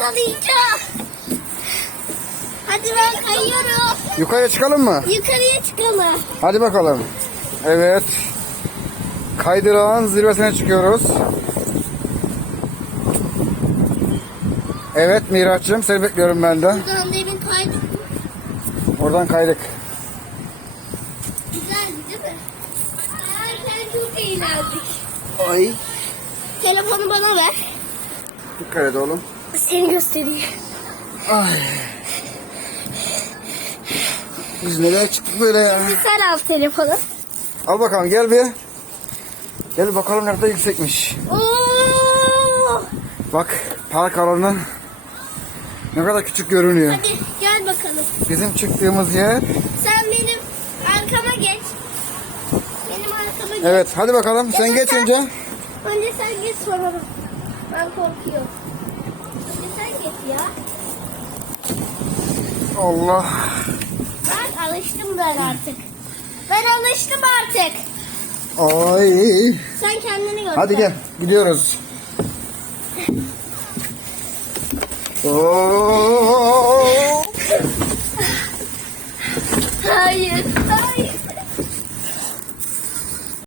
yakalayacağım. Hadi ben kayıyorum. Yukarıya çıkalım mı? Yukarıya çıkalım. Hadi bakalım. Evet. Kaydırağın zirvesine çıkıyoruz. Evet Miraç'cığım seni bekliyorum ben de. Buradan demin kaydık. Oradan kaydık. Güzeldi değil mi? Sen çok eğlendik. Ay. Telefonu bana ver. Dikkat et oğlum. Seni göstereyim. Ay. Biz nereye çıktık böyle ya? Sen al telefonu. Al bakalım gel bir. Gel bakalım nerede yüksekmiş. Oo! Bak park alanı ne kadar küçük görünüyor. Hadi gel bakalım. Bizim çıktığımız yer. Sen benim arkama geç. Benim arkama geç. Evet hadi bakalım sen Ya geç sen- önce. Önce sen geç sonra ben korkuyorum. Allah. Ben alıştım ben artık. Ben alıştım artık. Ay. Sen kendini gör. Hadi gel gidiyoruz. Oo. Hayır.